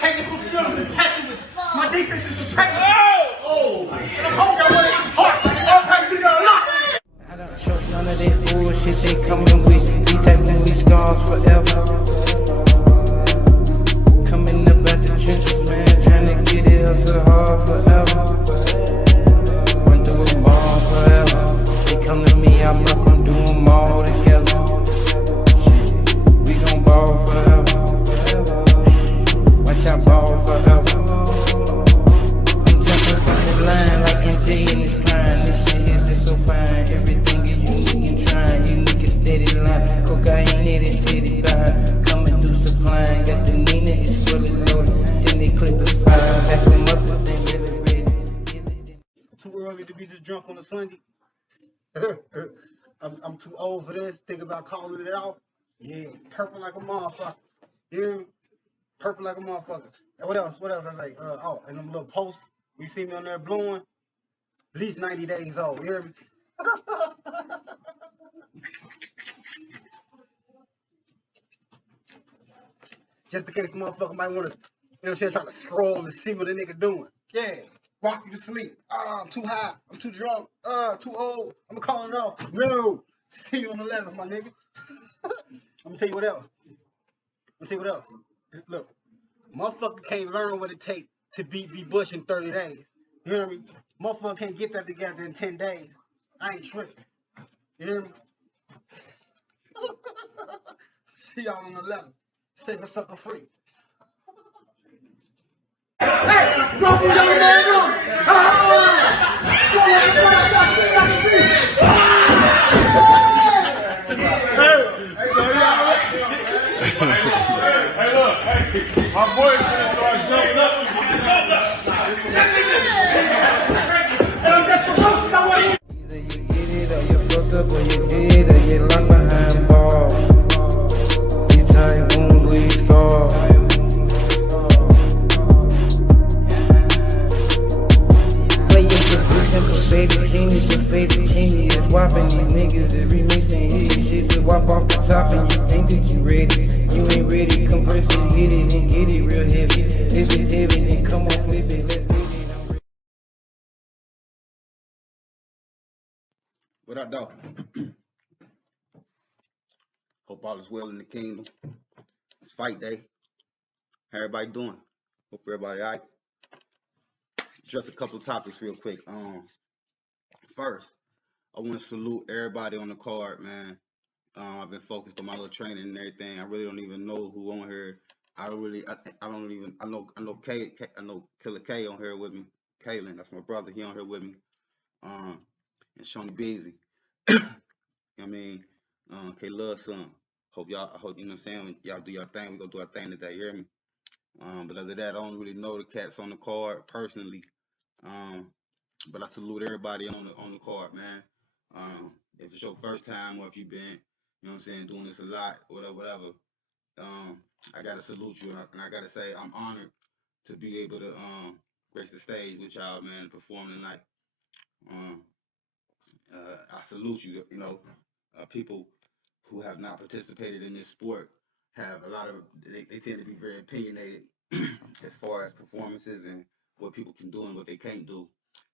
technical skills is impetuous. My defense is impeccable. Oh, and I'm hoping I want it in heart. All praise to God. I don't trust none of that bullshit they coming with. These type of these scars forever. Coming up out the trenches, man, trying to get it hustle hard forever. Run through them all forever. They come to me, I'm not gonna do them all together. We gon' ball forever. Watch out, ball forever. I'm jumping from the line like MJ in his prime. This shit here is so fine. Everything is unique and trying. Unique and steady line. Cocaine in it, steady blind. Coming through supplying. Got the Nina, it's fully loaded. Still they clip is fine. Back them up if they really ready. Too early to be just drunk on a Sunday. I'm too old for this. Think about calling it out. Yeah, purple like a motherfucker. Yeah, purple like a motherfucker. And what else? What else? I like, oh, and them little posts. You see me on there blowing. At least 90 days old. You hear me? Just in case motherfucker might want to, you know what I'm saying, try to scroll and see what a nigga doing. Yeah, rock you to sleep. I'm too high. I'm too drunk. Too old. I'm gonna call it off. No. See you on the 11th, my nigga. I'm gonna tell you what else. Look, motherfucker can't learn what it takes to beat B. Bush in 30 days. You hear me? Motherfucker can't get that together in 10 days. I ain't tripping. You hear me? See y'all on the 11th. Save a sucker free. Hey, roll young man on. Hey, look, hey, my boy's gonna start jumping up and getting up. Either you get it or you fucked up or you did or you locked behind bars. These tight wounds leave scars. Play your position for fettuccine. It's whopping these niggas is remixing hit shit to whop off the top and you think that you ready. You ain't ready, come press it, hit it and get it real heavy. If it's heavy, then come on, flip it, let's get it. I'm ready. What up, dog? Hope all is well in the kingdom. It's fight day. How everybody doing? Hope everybody all right. Just a couple of topics real quick. First, I want to salute everybody on the card, man. I've been focused on my little training and everything. I really don't even know who on here. I know Killer K on here with me. Kaylin, that's my brother. He on here with me. And Shoney Beasley. I mean, K Love son. I hope you know what I'm saying. Y'all do your thing. We gonna do our thing today. You hear me? But other than that, I don't really know the cats on the card personally. But I salute everybody on the card, man. If it's your first time or if you've been, you know what I'm saying, doing this a lot, whatever. I gotta salute you, and I gotta say I'm honored to be able to grace the stage with y'all, man, and perform tonight. I salute you. You know, people who have not participated in this sport have a lot of they tend to be very opinionated as far as performances and what people can do and what they can't do.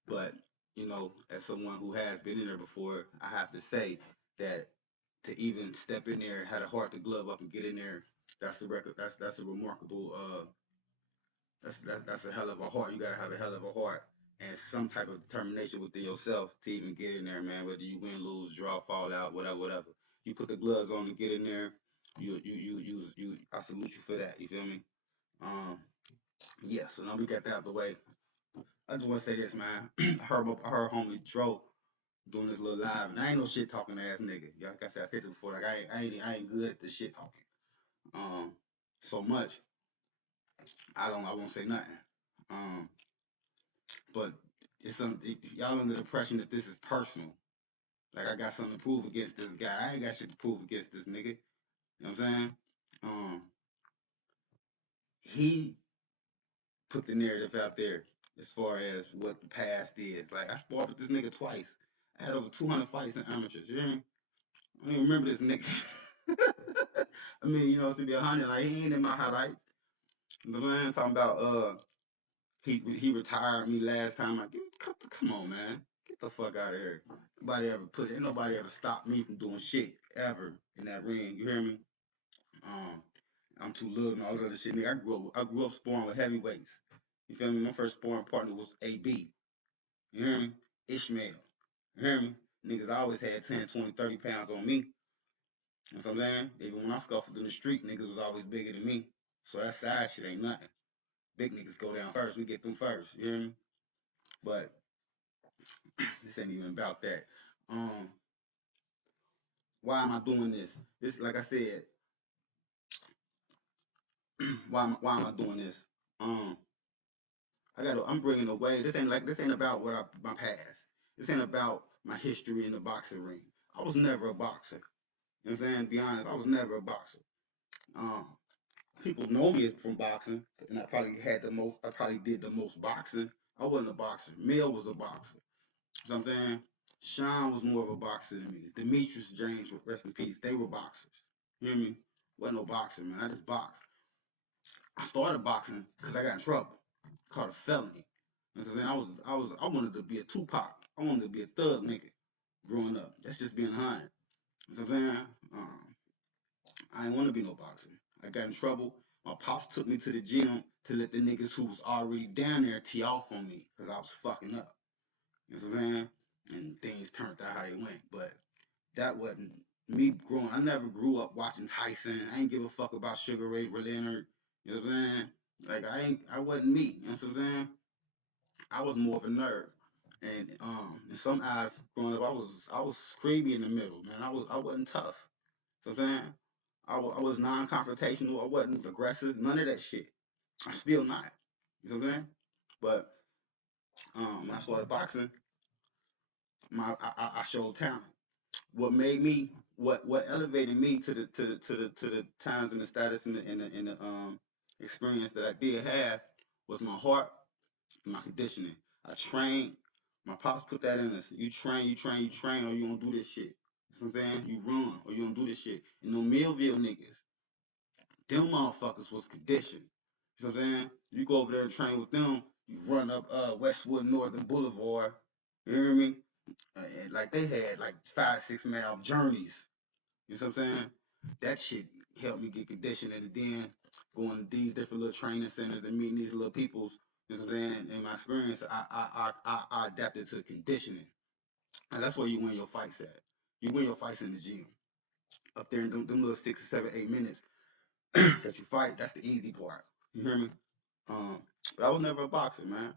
But you know, as someone who has been in there before, I have to say that to even step in there, had a heart to glove up and get in there, that's a record. That's a remarkable. That's a hell of a heart. You gotta have a hell of a heart and some type of determination within yourself to even get in there, man. Whether you win, lose, draw, fall out, whatever. You put the gloves on and get in there. I salute you for that. You feel me? Yeah. So now we got that out the way. I just want to say this, man. I heard homie Dro doing this little live, and I ain't no shit talking ass nigga. Yeah, like I said this before. Like I ain't good at the shit talking. So much. I won't say nothing. But y'all under the impression that this is personal. Like I got something to prove against this guy. I ain't got shit to prove against this nigga. You know what I'm saying? He put the narrative out there as far as what the past is. Like I sparred with this nigga twice. I had over 200 fights in amateurs. You hear me? I don't even remember this nigga. I mean, you know, to be 100, like he ain't in my highlights. The man talking about he retired me last time. Like, come on, man, get the fuck out of here. Ain't nobody ever stopped me from doing shit ever in that ring. You hear me? Um, I'm too little and all this other shit. Nigga, I grew up sparring with heavyweights. You feel me? My first sparring partner was AB. You hear me? Ishmael. You hear me? Niggas always had 10, 20, 30 pounds on me. You know what I'm saying? Even when I scuffled in the street, niggas was always bigger than me. So that side shit ain't nothing. Big niggas go down first. We get them first. You hear me? But this ain't even about that. Um, why am I doing this? This, like I said, why am I doing this? Um, I'm bringing away. This ain't about my past. This ain't about my history in the boxing ring. I was never a boxer. You know what I'm saying? To be honest, I was never a boxer. Um, People know me from boxing, and I probably did the most boxing. I wasn't a boxer. Mel was a boxer. You know what I'm saying? Sean was more of a boxer than me. Demetrius James, rest in peace, they were boxers. You hear me? Wasn't no boxer, man. I just boxed. I started boxing because I got in trouble. Caught a felony. You know what I'm saying? I wanted to be a Tupac. I wanted to be a thug nigga growing up. That's just being honest. You know what I'm saying? I didn't want to be no boxer. I got in trouble. My pops took me to the gym to let the niggas who was already down there tee off on me because I was fucking up. You know what I'm saying? And things turned out how they went. But that wasn't me growing. I never grew up watching Tyson. I ain't give a fuck about Sugar Ray Leonard. You know what I'm saying? Like I wasn't me. You know what I'm saying? I was more of a nerd. And in some eyes growing up, I was screamy in the middle, man. I wasn't tough. You know what I'm saying? I was non-confrontational. I wasn't aggressive. None of that shit. I'm still not. You know what I'm saying? But when I started boxing, I showed talent. What made me what elevated me to the times and the status and the experience that I did have was my heart and my conditioning. I trained. My pops put that in us. You train, or you don't do this shit. You know what I'm saying? You run or you don't do this shit. And no Millville niggas, them motherfuckers was conditioned. You know what I'm saying? You go over there and train with them, you run up Westwood Northern Boulevard. You hear me? Like they had like 5, 6 mile journeys. You know what I'm saying? That shit helped me get conditioned, and then going to these different little training centers and meeting these little peoples. You know what I'm saying? In my experience, I adapted to conditioning, and that's where you win your fights at. You win your fights in the gym. Up there in them little 6 or 7, 8 minutes that you fight, that's the easy part. You hear me? Um, but I was never a boxer, man.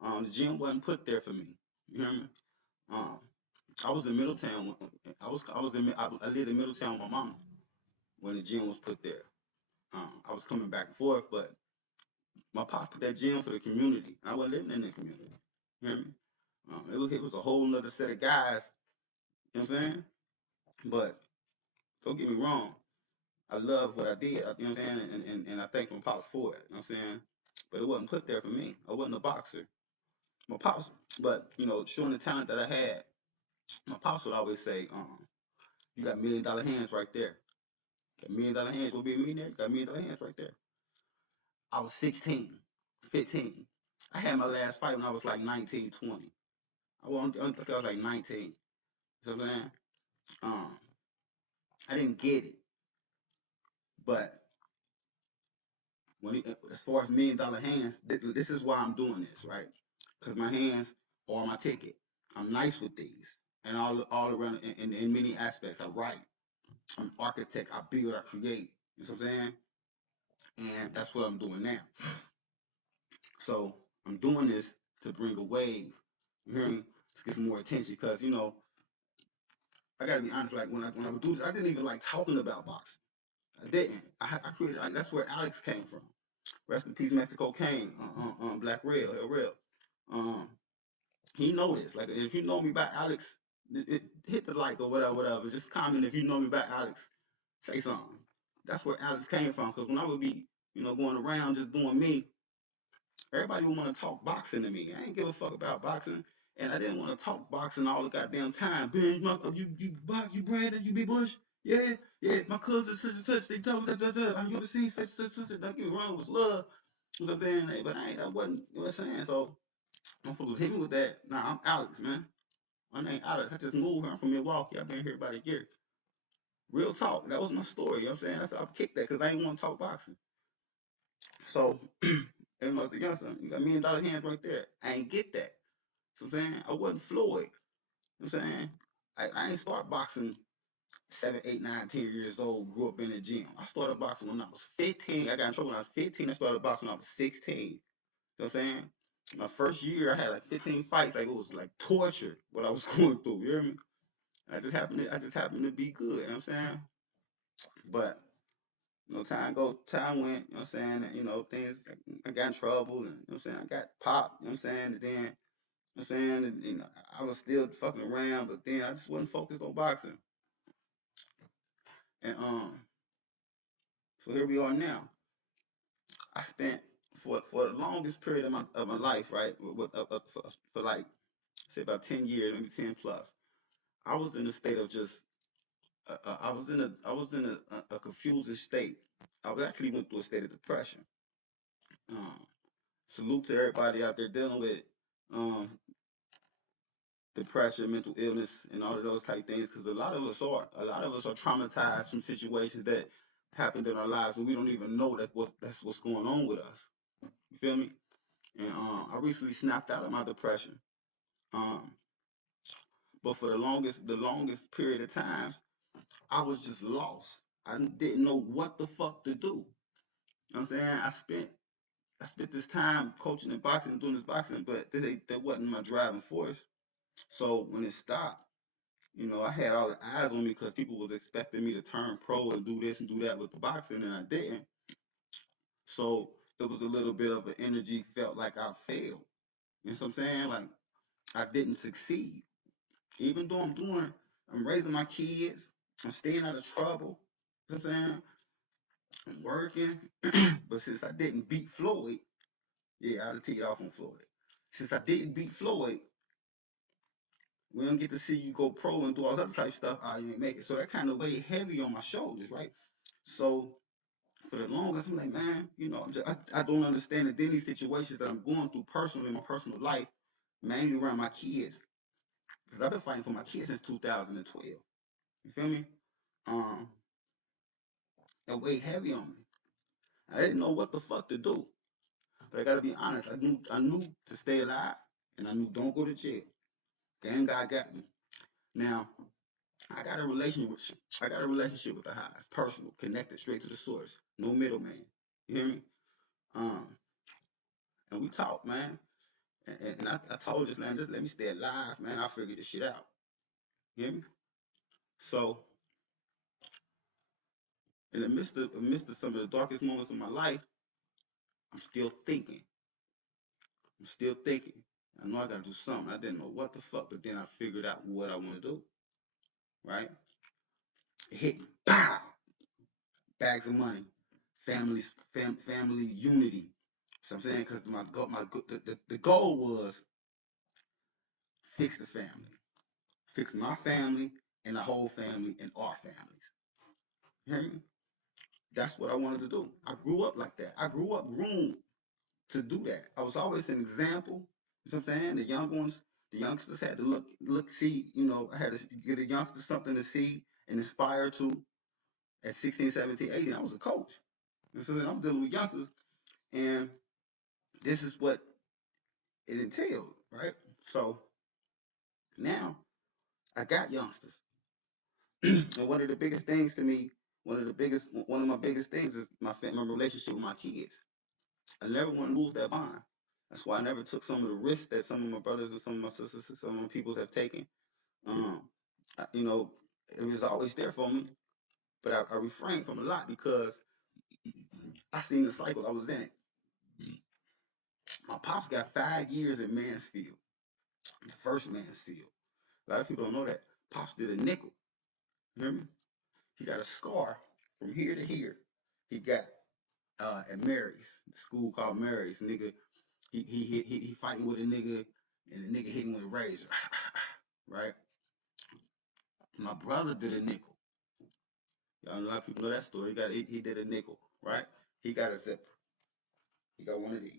The gym wasn't put there for me. You hear me? Um, I was in Middletown. I lived in Middletown with my mama when the gym was put there. I was coming back and forth, but my pop put that gym for the community. I wasn't living in the community. You hear me? It was a whole nother set of guys. You know what I'm saying? But don't get me wrong. I love what I did. You know what I'm saying? And I thank my pops for it. You know what I'm saying? But it wasn't put there for me. I wasn't a boxer. My pops, but showing the talent that I had, my pops would always say, "You got $1 million hands right there. Got $1 million hands. Will be a millionaire. You got $1 million hands right there." I was 16, 15. I had my last fight when I was like 19, 20. I think I was like 19. You know what I'm saying? Um, I didn't get it, but as far as $1 million hands, this is why I'm doing this, right? Because my hands are my ticket. I'm nice with these, and all around in many aspects. I write. I'm an architect. I build. I create. You know what I'm saying? And that's what I'm doing now. So I'm doing this to bring a wave. You hear me? To get some more attention, because I gotta be honest. Like when I would do this, I didn't even like talking about boxing. I didn't. I created like that's where Alex came from. Rest in peace, Mexico Kane. Black Rail, El Rail. Um, he know this. Like if you know me by Alex, hit the like or whatever, whatever. Just comment if you know me by Alex. Say something. That's where Alex came from. Because when I would be, going around just doing me, everybody would want to talk boxing to me. I ain't give a fuck about boxing. And I didn't want to talk boxing all the goddamn time. Ben, you box, you Brandon, you be Bush. Yeah, yeah, my cousin such and such, they told me that, you ever seen such, don't get me wrong, it was love. You know what I'm saying? Hey, but I wasn't, you know what I'm saying? So, motherfuckers hit me with that. Nah, I'm Alex, man. My name Alex. I just moved here. I'm from Milwaukee. I've been here about a year. Real talk. That was my story. You know what I'm saying? That's why I kicked that because I didn't want to talk boxing. So, and I was a youngster. You got $1 million hands right there. I ain't get that. So, I'm saying? I wasn't Floyd. You know what I'm saying? I ain't start boxing 7, 8, 9, 10 years old, grew up in the gym. I started boxing when I was 15. I got in trouble when I was 15. I started boxing when I was 16. You know what I'm saying? My first year, I had like 15 fights. Like it was like torture what I was going through. You hear me? I just happened to be good. You know what I'm saying? But time went. You know what I'm saying? And, things. I got in trouble, and you know what I'm saying. I got popped. You know what I'm saying? And then, you know what I'm saying? And, I was still fucking around, but then I just wasn't focused on boxing. And so here we are now. I spent for the longest period of my life, right, for like say about 10 years, maybe 10 plus. I was in a state of just I was in a confused state. I was actually went through a state of depression. Um, Salute to everybody out there dealing with um, depression, mental illness, and all of those type things, because a lot of us are traumatized from situations that happened in our lives, and we don't even know that's what's going on with us. You feel me? And I recently snapped out of my depression. Um, but for the longest period of time, I was just lost. I didn't know what the fuck to do. You know what I'm saying? I spent this time coaching and boxing, doing this boxing, but that wasn't my driving force. So when it stopped, I had all the eyes on me because people was expecting me to turn pro and do this and do that with the boxing, and I didn't. So it was a little bit of an energy, felt like I failed. You know what I'm saying? Like I didn't succeed. Even though I'm raising my kids, I'm staying out of trouble. You know what I'm saying? I'm working. But since I didn't beat Floyd, yeah, I'll tee it off on Floyd. Since I didn't beat Floyd, we don't get to see you go pro and do all that type of stuff. You ain't make it. So that kind of weighed heavy on my shoulders, right? So for the longest, I'm like, man, I don't understand that. Then these situations that I'm going through personally in my personal life, mainly around my kids, because I've been fighting for my kids since 2012. You feel me? Um, that weighed heavy on me. I didn't know what the fuck to do. But I gotta be honest, I knew to stay alive, and I knew don't go to jail. Then God got me. Now I got a relationship. I got a relationship with the highest, personal, connected, straight to the source, no middleman. You hear me? Um, and we talk, man. And I told this man, just let me stay alive, man. I'll figure this shit out. You hear me? So in the midst of some of the darkest moments of my life, I'm still thinking. I'm still thinking. I know I gotta do something. I didn't know what the fuck, but then I figured out what I want to do. Right? It hit me. Pow! Bags of money, family unity. So I'm saying, because the goal was fix the family, fix my family and the whole family and our families. You hear me? That's what I wanted to do. I grew up like that. I grew up groomed to do that. I was always an example. You know what I'm saying? The youngsters had to see. I had to get the youngsters something to see and inspire to. At 16, 17, 18, I was a coach. And so then I'm dealing with youngsters, and this is what it entailed, right? So now I got youngsters. And one of the biggest things to me, one of my biggest things is my relationship with my kids. I never want to lose that bond. That's why I never took some of the risks that some of my brothers and some of my sisters and some of my people have taken. Um, it was always there for me, but I refrained from a lot because I seen the cycle. I was in it. My pops got 5 years in Mansfield, the first Mansfield. A lot of people don't know that. Pops did a nickel. You hear me? He got a scar from here to here. He got at Mary's, the school called Mary's. Nigga, he fighting with a nigga, and the nigga hit him with a razor. Right? My brother did a nickel. Y'all, a lot of people know that story. He did a nickel. Right? He got a zipper. He got one of these,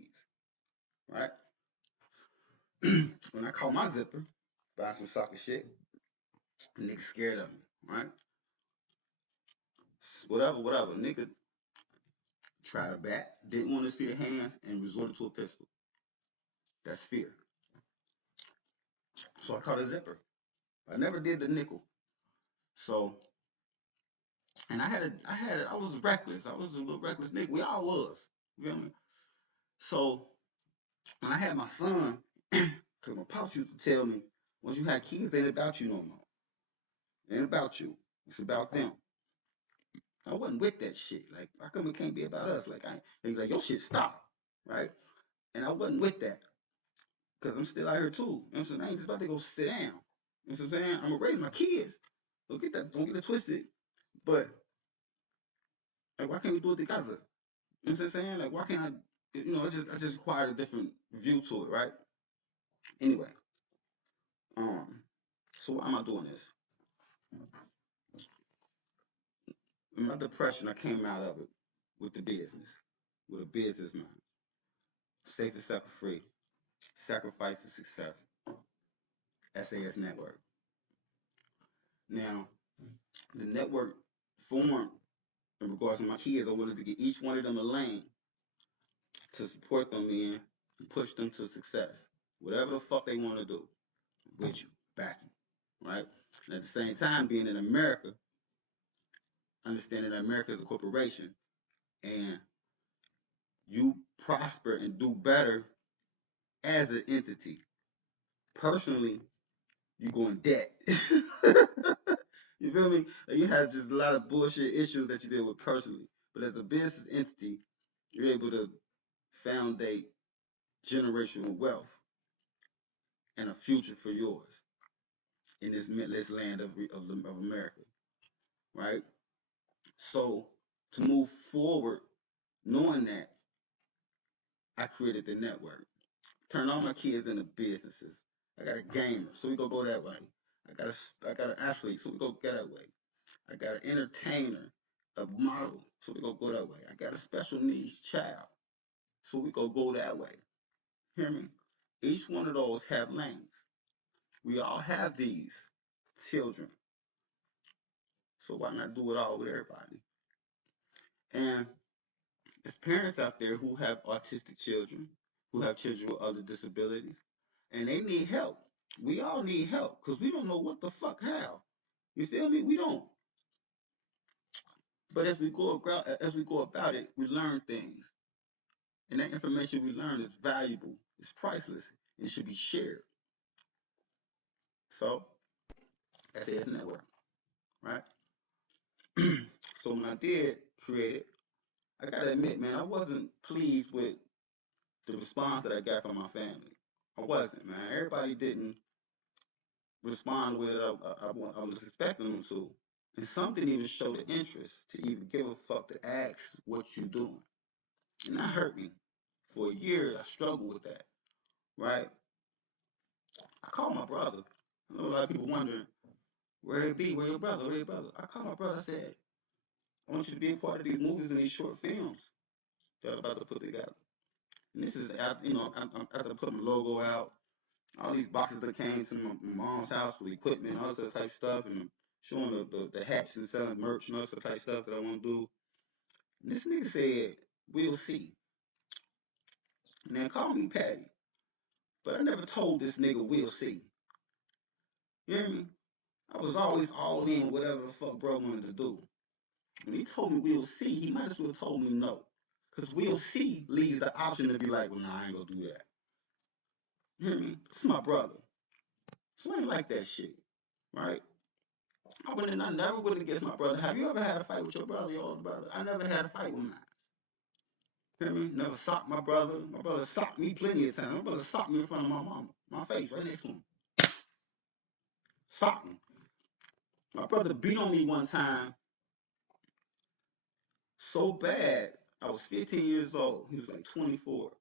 right? When I call my zipper, buy some sucker shit, nigga scared of me, right? Whatever. Nigga tried a bat, didn't want to see the hands, and resorted to a pistol. That's fear. So I caught a zipper. I never did the nickel. So, and I was reckless. I was a little reckless nigga. We all was. You feel me? So when I had my son, because my pops used to tell me, once you have kids, it ain't about you no more. It ain't about you. It's about them. I wasn't with that shit. Like, how come it can't be about us? Like, he's like, your shit stop, right? And I wasn't with that because I'm still out here too. You know what I'm saying? I ain't just about to go sit down. You know what I'm saying? I'm gonna raise my kids. Don't get it twisted. But like, why can't we do it together? You know what I'm saying? Like, why can't I? I just acquired a different view to it, right? Anyway, um, so why am I doing this? In my depression, I came out of it with the business, with a business mind, safe and sucker free, sacrifice and success. S.A.S Network. Now, the network formed in regards to my kids. I wanted to get each one of them a lane to support them in and push them to success. Whatever the fuck they want to do, with you, back you, right? And at the same time, being in America, understanding that America is a corporation and you prosper and do better as an entity. Personally, you go in debt. You feel me? Like, you have just a lot of bullshit issues that you deal with personally. But as a business entity, you're able to foundate generational wealth and a future for yours in this land of America, right? So to move forward, knowing that, I created the network. Turned all my kids into businesses. I got a gamer, so we go that way. I got an athlete, so we go that way. I got an entertainer, a model, so we go that way. I got a special needs child, so we go that way. Hear me? Each one of those have lanes. We all have these children, so why not do it all with everybody? And there's parents out there who have autistic children, who have children with other disabilities, and they need help. We all need help because we don't know what the fuck how. You feel me? We don't. But as we go about it, we learn things, and that information we learn is valuable. It's priceless. It should be shared. So that's S.A.S Network, right? So when I did create it, I gotta admit, man, I wasn't pleased with the response that I got from my family. I wasn't, man. Everybody didn't respond the way that I was expecting them to. And some didn't even show the interest to even give a fuck to ask what you're doing. And that hurt me. For a year, I struggled with that, right? I called my brother. I know a lot of people wondering, where it be? Where your brother? Where your brother? I called my brother. I said, I want you to be a part of these movies and these short films that I'm about to put together. And this is after, after putting the logo out, all these boxes that came to my mom's house with equipment, all that type of stuff, and showing the hats and selling merch and all that type of stuff that I want to do. And this nigga said, we'll see. Now call me Patty, but I never told this nigga we'll see. You hear me? I was always all in whatever the fuck bro wanted to do. When he told me we'll see, he might as well have told me no. Because we'll see leaves the option to be like, well, nah, I ain't gonna do that. You hear me? This is my brother. So I ain't like that shit. Right? I never went against my brother. Have you ever had a fight with your brother, your older brother? I never had a fight with mine. You hear me? Never socked my brother. My brother socked me plenty of times. My brother socked me in front of my mama. My face right next to him. Socked me. My brother beat on me one time so bad. I was 15 years old. He was like 24.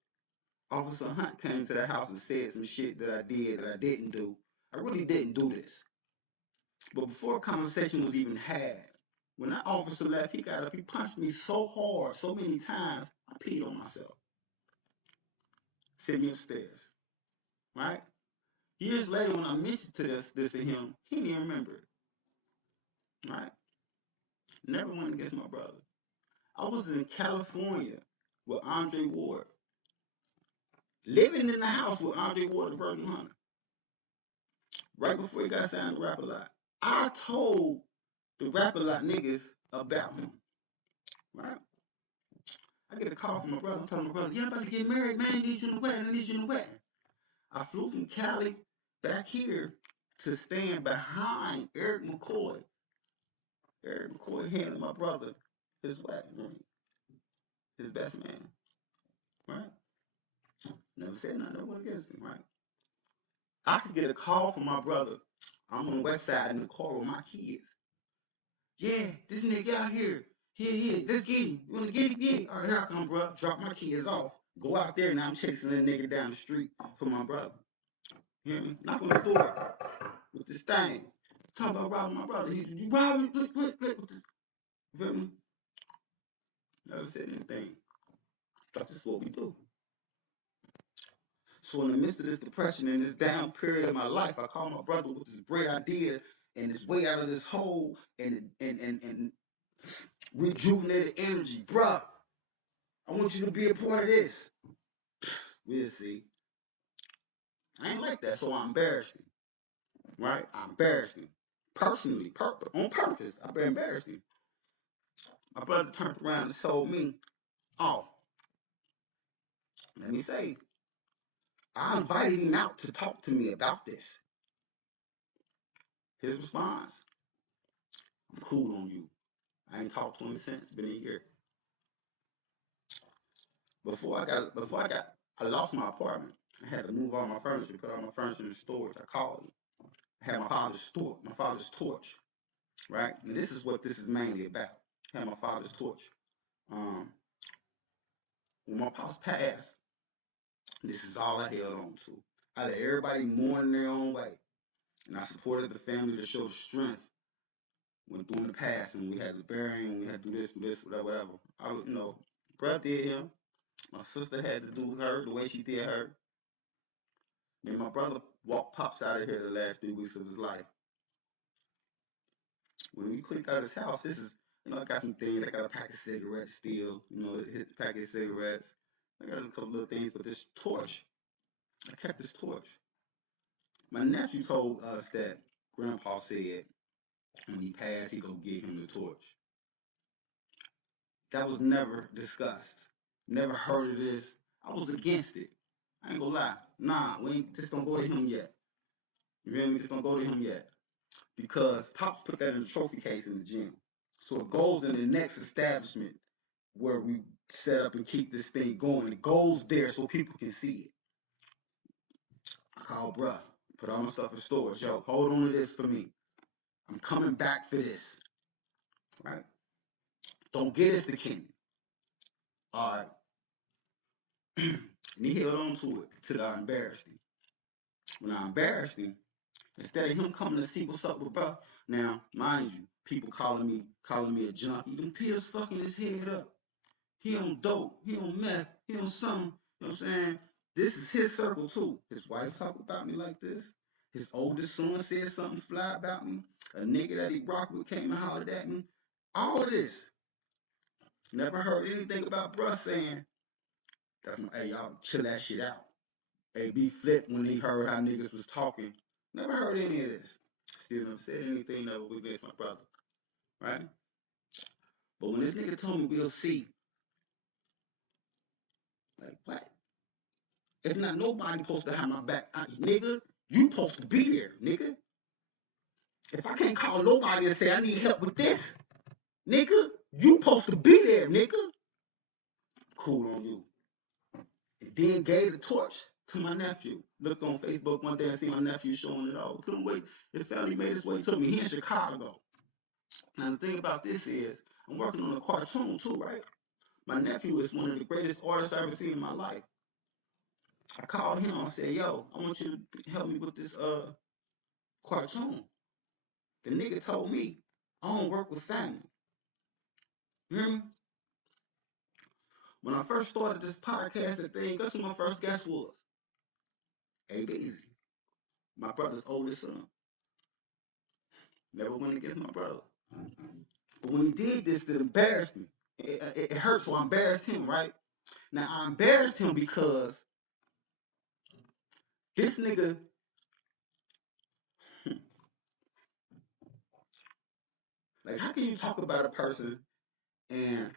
Officer Hunt came to the house and said some shit that I did that I didn't do. I really didn't do this. But before a conversation was even had, when that officer left, he got up, he punched me so hard, so many times, I peed on myself. sent me upstairs, right? Years later, when I mentioned this to him, he didn't even remember it, right? Never went against my brother. I was in California with Andre Ward, living in the house with Andre Ward, the Virgin Hunter, right before he got signed to Rap A Lot. I told the Rap A Lot niggas about him, right? I get a call from my brother. I'm telling my brother, yeah, I'm about to get married, man. I need you in the wedding. I need you in the wedding. I flew from Cali back here to stand behind Eric McCoy. Eric McCoy handed my brother his wedding ring, his best man, right? Never said nothing, never went against him, right? I could get a call from my brother. I'm on the west side in the car with my kids. Yeah, this nigga out here. Here, let's get him. You want to get him? Yeah. All right, here I come, bro. Drop my kids off. Go out there, now I'm chasing that nigga down the street for my brother. You hear me? Knock on the door with this thing. Talking about robbing my brother. He said, you robbing? Look with this. You feel me? Never said anything. Thought this is what we do. So in the midst of this depression and this down period of my life, I called my brother with this great idea and this way out of this hole and rejuvenated energy. Bruh, I want you to be a part of this. We'll see. I ain't like that, so I embarrassed him. Right? I embarrassed him. Personally, on purpose, I embarrassed him. My brother turned around and told me, oh, let me say, I invited him out to talk to me about this. His response, I'm cool on you. I ain't talked to him since. It's been a year. I lost my apartment. I had to move all my furniture, put all my furniture in storage. I called him. I had my father's torch, right? And this is what this is mainly about. I had my father's torch. When my pops passed, this is all I held on to. I let everybody mourn in their own way. And I supported the family to show strength when doing the passing. We had to bury him, we had to do this, whatever. I was, brother did him. My sister had to do her the way she did her. And my brother walked Pops out of here the last 3 weeks of his life. When we clicked out of his house, this is, I got some things. I got a pack of cigarettes still, hit the pack of cigarettes. I got a couple of things, but this torch, I kept this torch. My nephew told us that Grandpa said when he passed, he go give him the torch. That was never discussed. Never heard of this. I was against it. I ain't gonna lie. Nah, we ain't just gonna go to him yet. You feel me? Just gonna go to him yet. Because Pops put that in the trophy case in the gym. So it goes in the next establishment where we set up and keep this thing going. It goes there so people can see it. I called bruh, put all my stuff in storage. Yo, hold on to this for me. I'm coming back for this. Right? Don't get us to Kenny. All right. And he held on to it till I embarrassed him. When I embarrassed him, instead of him coming to see what's up with bro, now, mind you, people calling me a junkie. Them pills fucking his head up. He on dope, he on meth, he on something. You know what I'm saying? This is his circle too. His wife talk about me like this. His oldest son said something fly about me. A nigga that he rocked with came and hollered at me. All of this. Never heard anything about bruh saying, that's my, hey, y'all chill that shit out. AB flipped when he heard how niggas was talking. Never heard any of this. Still never said anything that was against my brother. Right? But when this nigga told me we'll see, like, what? If not nobody supposed to have my back, nigga, you supposed to be there, nigga. If I can't call nobody and say I need help with this, nigga, you supposed to be there, nigga. Cool on you. And then gave the torch to my nephew. Looked on Facebook one day and see my nephew showing it all. Couldn't wait. His family made his way to me. He in Chicago. Now the thing about this is, I'm working on a cartoon too, right? My nephew is one of the greatest artists I've ever seen in my life. I called him. I said, yo, I want you to help me with this cartoon. The nigga told me I don't work with family. You hear me? When I first started this podcasting thing, guess who my first guest was? A-Beezy, my brother's oldest son. Never went against my brother. But when he did this, it embarrassed me. It hurt, so I embarrassed him, right? Now, I embarrassed him because this nigga, like, how can you talk about a person and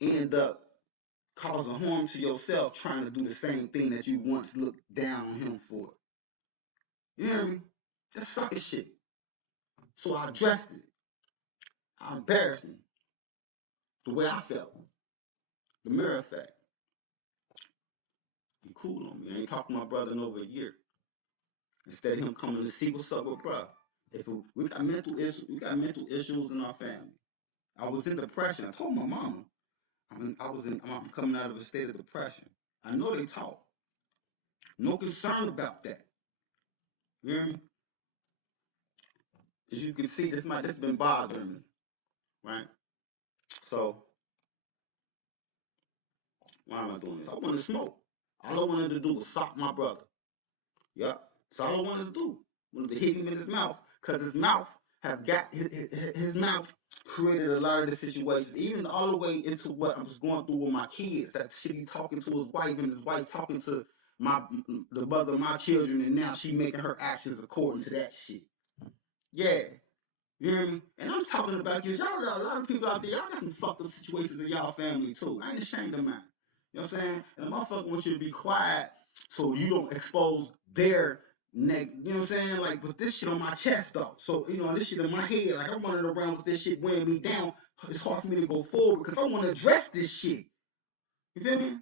end up causing harm to yourself trying to do the same thing that you once looked down on him for? You hear me? Just sucker shit. So I addressed it. I embarrassed him the way I felt. The mirror effect. He cool on me. I ain't talked to my brother in over a year. Instead of him coming to see what's up with bruh. We got mental issues in our family. I was in depression. I told my mama I'm coming out of a state of depression. I know they talk. No concern about that. You hear me? As you can see, this been bothering me, right? So why am I doing this? I want to smoke. All I wanted to do was sock my brother. Yep. That's all I wanted to do. I wanted to hit him in his mouth, because his mouth his mouth created a lot of the situations, even all the way into what I was going through with my kids. That shit, he talking to his wife, and his wife talking to the mother of my children, and now she making her actions according to that shit. Yeah. You hear me? And I'm talking about, because y'all got a lot of people out there, y'all got some fucked up situations in y'all family too. I ain't ashamed of mine. You know what I'm saying? And a motherfucker wants you to be quiet so you don't expose their neck. You know what I'm saying? Like, but this shit on my chest though. So, this shit in my head, like, I'm running around with this shit weighing me down. It's hard for me to go forward because I want to address this shit. You feel me?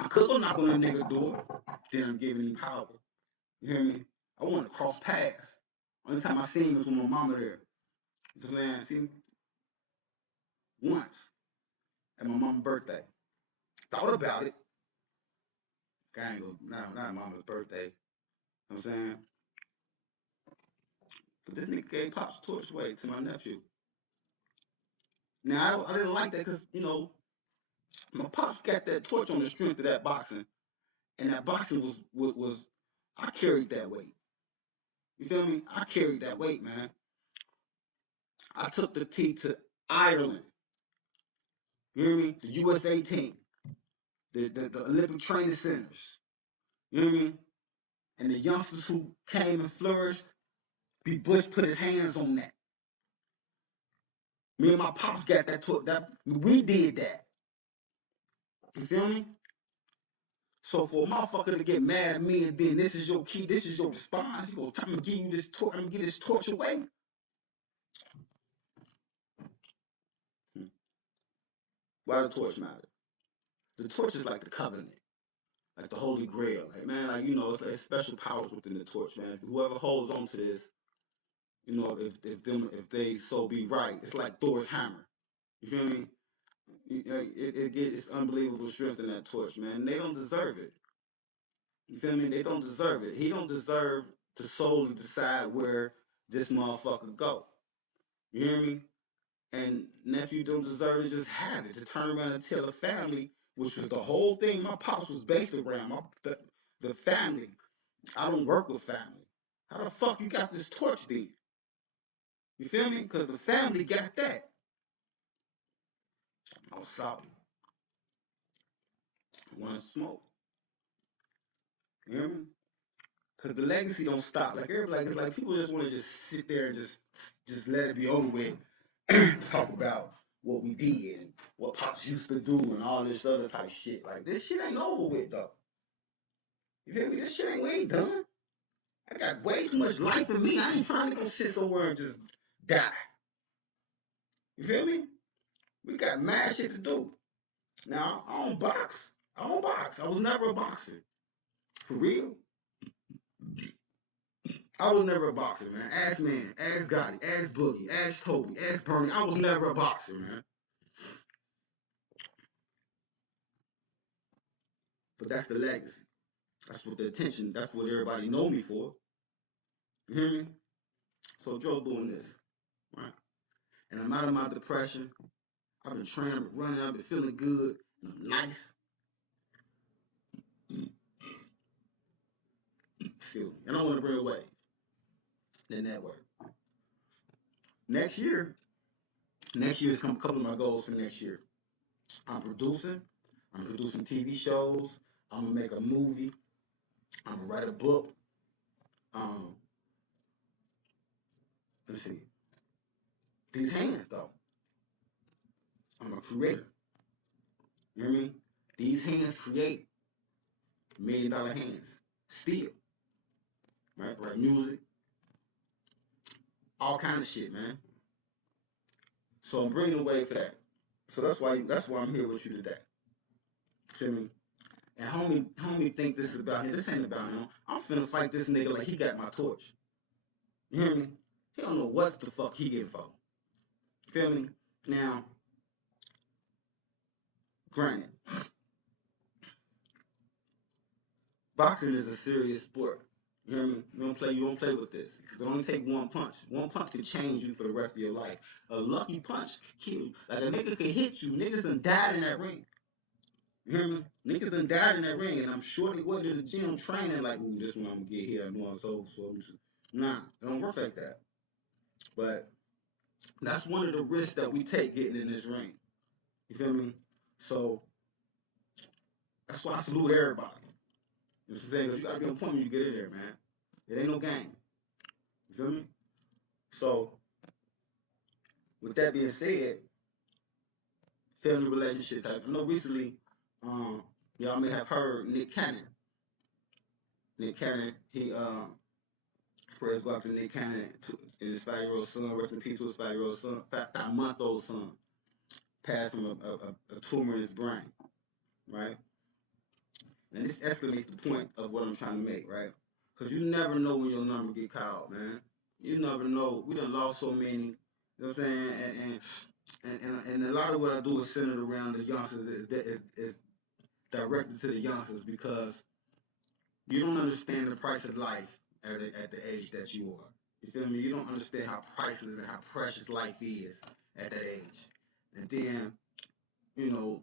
I could go knock on a nigga door, then I'm giving him power. You hear me? I want to cross paths. Only time I seen him was with my mama there. You know what I'm saying? I seen him once at my mama's birthday. Thought about it. I ain't go, not mama's birthday. You know what I'm saying? But this nigga gave Pops torch away to my nephew. Now, I didn't like that because, my Pops got that torch on the strength of that boxing. And that boxing was I carried that weight. You feel me? I carried that weight, man. I took the team to Ireland. You hear me? The USA team. The Olympic training centers. You hear me? And the youngsters who came and flourished, B. Bush put his hands on that. Me and my pops got that we did that. You feel me? So for a motherfucker to get mad at me and then this is your key, this is your response, you gonna tell me to give you this torch, I'm gonna get this torch away. Why the torch matter? The torch is like the covenant, like the Holy Grail. Like, man, like, it's like special powers within the torch, man. Whoever holds on to this, if they so be right, it's like Thor's hammer. You feel me? It gets unbelievable strength in that torch, man. They don't deserve it. You feel me? They don't deserve it. He don't deserve to solely decide where this motherfucker go. You hear me? And nephew don't deserve to just have it, to turn around and tell a family, which was the whole thing my pops was based around. The family. I don't work with family. How the fuck you got this torch then? You feel me? Because the family got that. I was salty. I want to smoke. You hear me? Because the legacy don't stop. Like, everybody, it's like people just want to just sit there and just let it be over with. Talk about what we did and what Pops used to do and all this other type of shit. Like, this shit ain't over with, though. You feel me? This shit we ain't done. I got way too much life in me. I ain't trying to go sit somewhere and just die. You feel me? We got mad shit to do. Now, I don't box. I was never a boxer. For real. I was never a boxer, man. Ask Man, ask Gotti, ask Boogie, ask Toby, ask Bernie. I was never a boxer, man. But that's the legacy. That's what the attention, that's what everybody know me for. You hear me? So Joe doing this, right? And I'm out of my depression. I've been training, I've been running, I've been feeling good, and I'm nice. Excuse me. And I want to bring away the network. Next year is a couple of my goals for next year. I'm producing TV shows. I'm gonna make a movie. I'm gonna write a book. Um, let's see. These hands though, I'm a creator. You hear me? These hands create $1 million hands. Still, right? Write music, all kind of shit, man. So I'm bringing away for that. So that's why I'm here with you today. Feel me? And homie think this is about him. This ain't about him. I'm finna fight this nigga like he got my torch. You hear me? He don't know what the fuck he getting for. Feel me? Now, granted, boxing is a serious sport. You hear me? You don't play with this. Because it only take one punch. One punch can change you for the rest of your life. A lucky punch kill you. Like a nigga can hit you. Niggas done died in that ring. You hear me? Niggas done died in that ring, and I'm sure they wasn't in the gym training like, ooh, this one I'm gonna get hit. I know I'm so. Nah, it don't work like that. But that's one of the risks that we take getting in this ring. You feel me? So that's why I salute everybody. You know what I'm saying? 'Cause you gotta be on point when you get in there, man. It ain't no game. You feel me? So with that being said, family relationship type. I know recently, y'all may have heard Nick Cannon. Nick Cannon, he prayers go out to Nick Cannon and his 5-year-old son. Rest in peace to his 5-year-old son, 5-month-old son. Passed him a tumor in his brain, right? And this escalates the point of what I'm trying to make, right? Because you never know when your number get cut off, man. You never know. We done lost so many. You know what I'm saying? And a lot of what I do is centered around the youngsters. Is directed to the youngsters because you don't understand the price of life at the age that you are. You feel me? You don't understand how priceless and how precious life is at that age. And then, you know,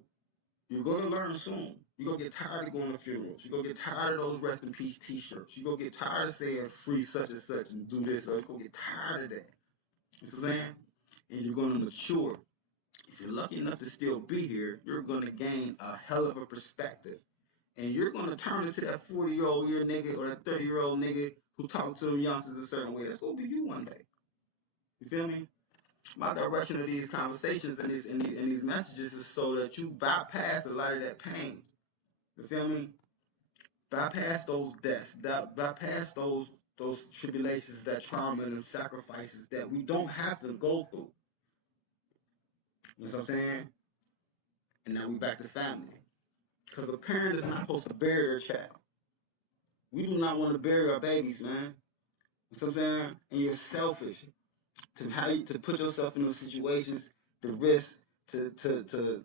you're going to learn soon. You're going to get tired of going to funerals. You're going to get tired of those rest in peace t-shirts. You're going to get tired of saying free such and such and do this. Or you're going to get tired of that. You see what I'm saying? And you're going to mature. If you're lucky enough to still be here, you're going to gain a hell of a perspective. And you're going to turn into that 40-year-old nigga or that 30-year-old nigga who talk to them youngsters a certain way. That's going to be you one day. You feel me? My direction of these conversations and these messages is so that you bypass a lot of that pain. You feel me? Bypass those deaths, bypass those tribulations, that trauma and them sacrifices that we don't have to go through. You know what I'm saying? And now we back to family. Because a parent is not supposed to bury their child. We do not want to bury our babies, man. You know what I'm saying? And you're selfish to put yourself in those situations, the risk to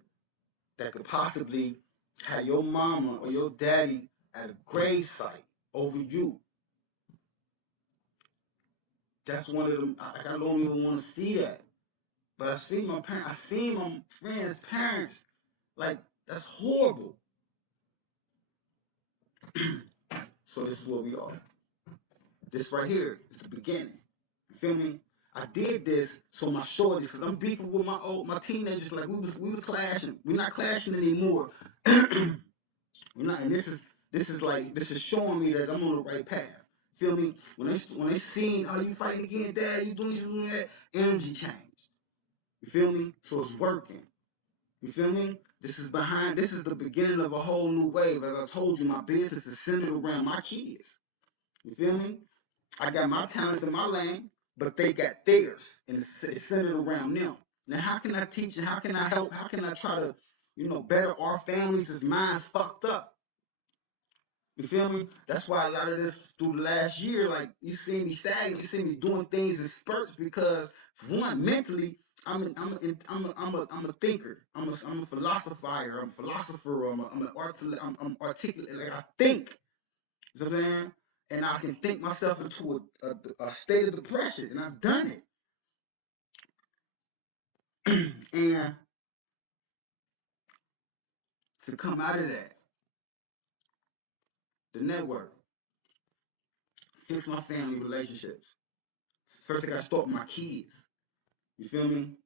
that could possibly have your mama or your daddy at a grave site over you. That's one of them. I don't even want to see that. But I see my parents. I see my friends' parents. Like, that's horrible. So this is where we are. This right here is the beginning. You feel me? I did this so my shorties, because I'm beefing with my teenagers. Like we was clashing. We're not clashing anymore. We're not, and this is showing me that I'm on the right path. Feel me? When they seen, oh, you fighting again, Dad, you doing this, you doing that, energy changed. You feel me? So it's working. You feel me? This is the beginning of a whole new wave. As I told you, my business is centered around my kids. You feel me? I got my talents in my lane, but they got theirs, and it's centered around them. Now, how can I teach and how can I help? How can I try to, better our families if mine's fucked up? You feel me? That's why a lot of this through the last year, like you see me stagnant, you see me doing things in spurts because, for one, mentally, I'm a thinker. I'm a philosopher. I'm a philosopher. I'm articulate. Like I think. You know what I'm saying? And I can think myself into a state of depression, and I've done it. And to come out of that. The network. Fix my family relationships. First, I got to start with my kids. You feel me?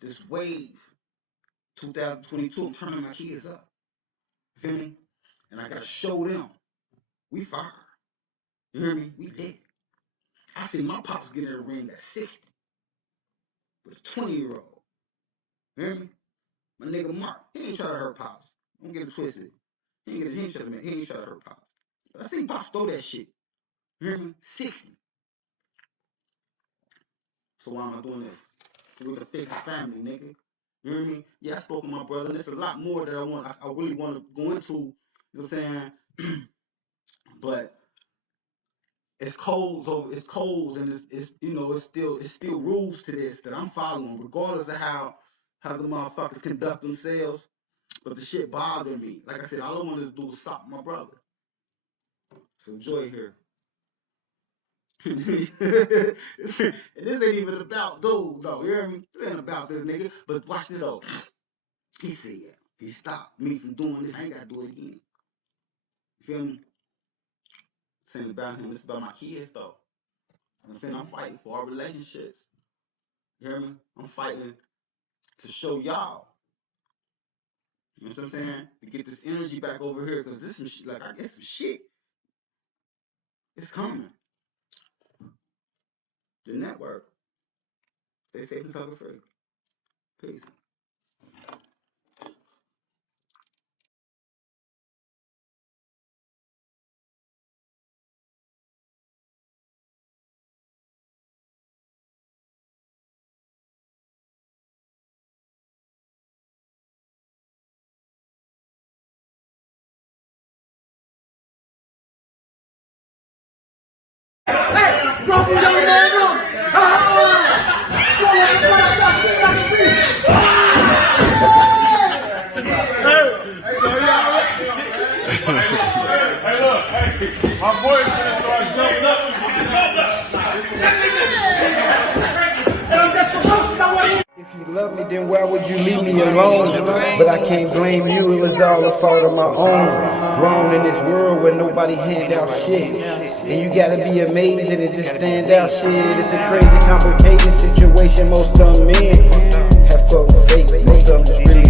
This wave, 2022, I'm turning my kids up. You feel me? And I got to show them we fire. You hear me? We lit. I see my pops get in the ring at 60 with a 20-year-old. You hear me? My nigga Mark, he ain't try to hurt pops. Don't get it twisted. He ain't try to hurt pops. But I seen pops throw that shit. You hear me? 60. So why am I doing this? So we gotta fix the family, nigga. You hear me? Yeah, I spoke with my brother, and there's a lot more that I really want to go into. You know what I'm saying? But it's codes, and it's you know it's still rules to this that I'm following, regardless of how the motherfuckers conduct themselves. But the shit bothered me. Like I said, all I wanted to do was stop my brother. So Joy here. And this ain't even about dude, though. You hear me? This ain't about this nigga. But watch this though. He said, yeah, he stopped me from doing this. I ain't gotta do it again. You feel me? This ain't about him. It's about my kids, though. I'm saying I'm fighting for our relationships. You hear me? I'm fighting to show y'all. You know what I'm saying? To get this energy back over here, because this some shit, like I get some shit. It's coming. The network. Stay safe and sucker free. Peace. Hey, bro, you young man up. Hey, look, hey, my boy's gonna start jumping up If you love me, then why would you leave me alone? But I can't blame you, it was all a fault of my own. Grown in this world where nobody hand out shit. And you gotta be amazing and just stand out shit. It's a crazy, complicated situation, most dumb men have fucked fake, most of them just really